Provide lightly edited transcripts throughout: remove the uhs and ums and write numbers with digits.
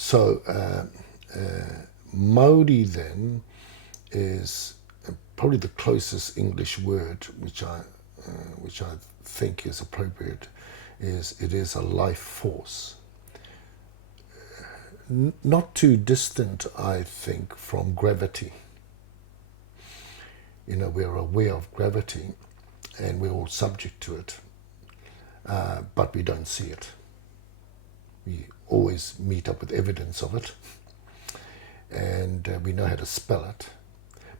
So Mauri then is probably the closest English word which I think is appropriate. It is a life force, not too distant, I think, from gravity. We're aware of gravity, and we're all subject to it, but we don't see it. We always meet up with evidence of it, and we know how to spell it,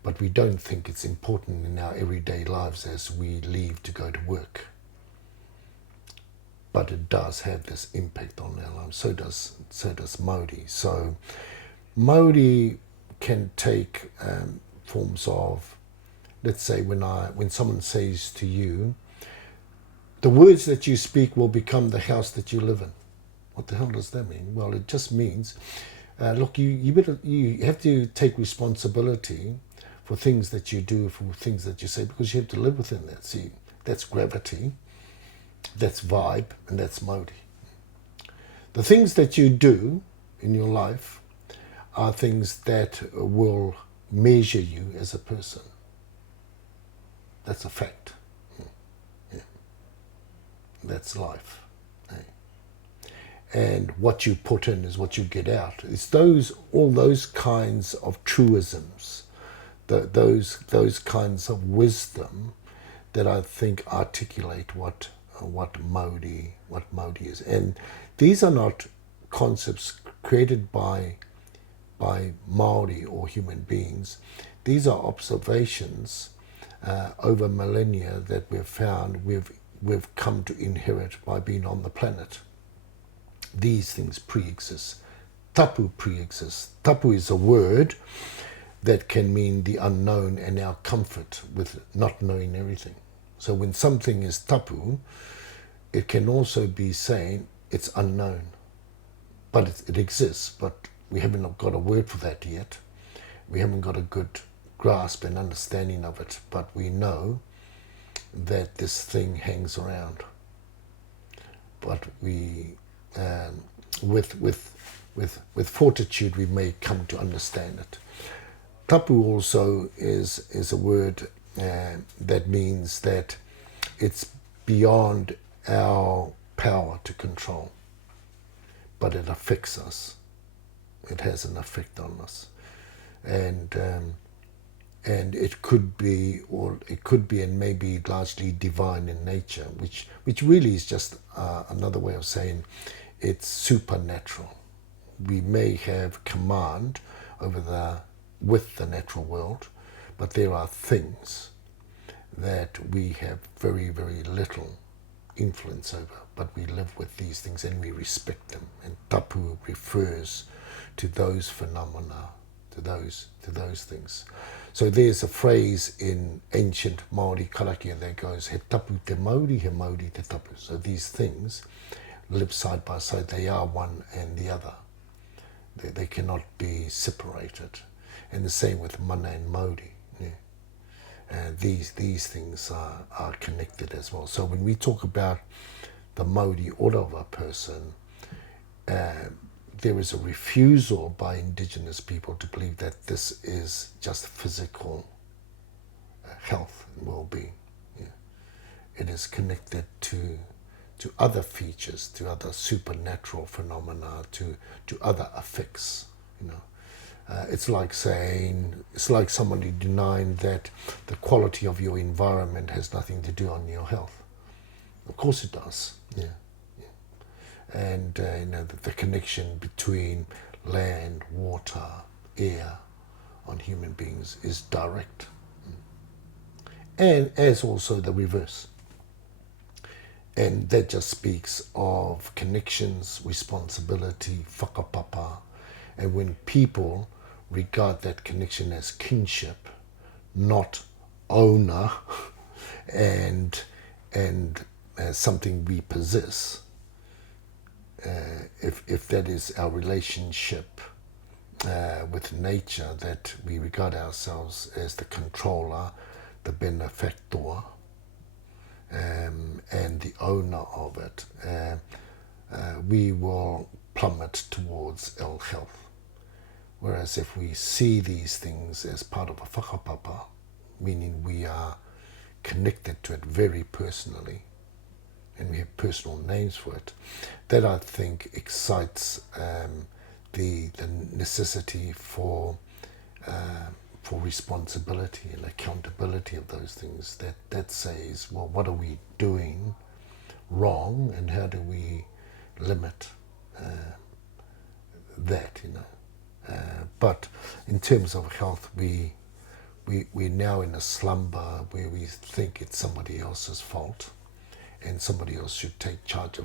but we don't think it's important in our everyday lives as we leave to go to work. But it does have this impact on our lives. So does Mauri. So Mauri can take forms of, let's say, when someone says to you, the words that you speak will become the house that you live in. What the hell does that mean? Well, it just means, look, you have to take responsibility for things that you do, for things that you say, because you have to live within that. See, that's gravity, that's vibe, and that's Mauri. The things that you do in your life are things that will measure you as a person. That's a fact. Yeah. That's life. And what you put in is what you get out. It's all those kinds of truisms, those kinds of wisdom that I think articulate what Mauri is. And these are not concepts created by Maori or human beings. These are observations over millennia that we've found we've come to inherit by being on the planet. These things pre-exist. Tapu pre-exists. Tapu is a word that can mean the unknown and our comfort with not knowing everything. So when something is tapu, it can also be saying it's unknown. But it exists, but we haven't got a word for that yet. We haven't got a good grasp and understanding of it, but we know that this thing hangs around. But we, with fortitude, we may come to understand it. Tapu also is a word that means that it's beyond our power to control, but it affects us. It has an effect on us, and it could be, and maybe largely divine in nature, which really is just another way of saying it's supernatural. We may have command with the natural world, but there are things that we have very, very little influence over, but we live with these things and we respect them. And tapu refers to those phenomena, to those things. So there's a phrase in ancient Maori karakia that goes, he tapu te Mauri, he Mauri te tapu. So these things live side by side. They are one and the other. They cannot be separated. And the same with mana and Mauri. Yeah. These things are connected as well. So when we talk about the Mauri order of a person, there is a refusal by indigenous people to believe that this is just physical health and well-being. Yeah. It is connected to other features, to other supernatural phenomena, to other effects. It's like somebody denying that the quality of your environment has nothing to do on your health. Of course it does. Yeah. And the connection between land, water, air on human beings is direct, and as also the reverse. And that just speaks of connections, responsibility, whakapapa, and when people regard that connection as kinship, not owner, and as something we possess. If that is our relationship with nature, that we regard ourselves as the controller, the benefactor, and the owner of it, we will plummet towards ill health. Whereas if we see these things as part of a whakapapa, meaning we are connected to it very personally, and we have personal names for it, that I think excites the necessity for responsibility and accountability of those things. That says, well, what are we doing wrong, and how do we limit that? But in terms of health, we're now in a slumber where we think it's somebody else's fault, and somebody else should take charge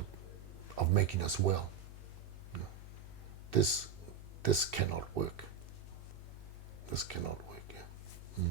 of making us well. This cannot work. This cannot work. Yeah.